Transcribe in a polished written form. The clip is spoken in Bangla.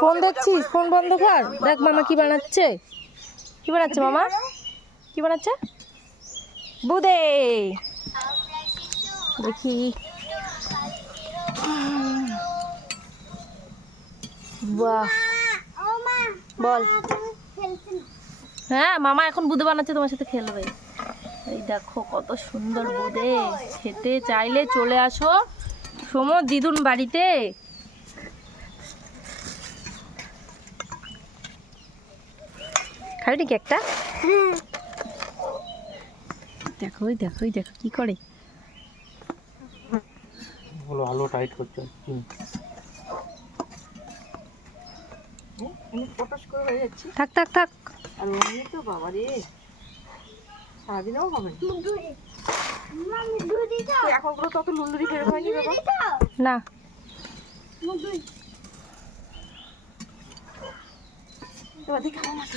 ফোন দেখছিস? ফোন বন্ধ কর। দেখ মামা কি বানাচ্ছে। কি বানাচ্ছে মামা? কি বানাচ্ছে? বুদে। দেখি। বাহ, বল। হ্যাঁ মামা এখন বুদে বানাচ্ছে, তোমার সাথে খেলবে। এই দেখো কত সুন্দর বুদে। খেতে চাইলে চলে আসো সমর দিদুন বাড়িতে। খাবি নাকি একটা? দেখো দেখো দেখো কি করে। আলো টাইট করতে থাক থাক থাক। আর অমনি তো বাবা রে সারাদিনও হবে এখন গুলো তত লুন্ডুরি বের হয়নি বাবা না এবার দেখি আমার মাছ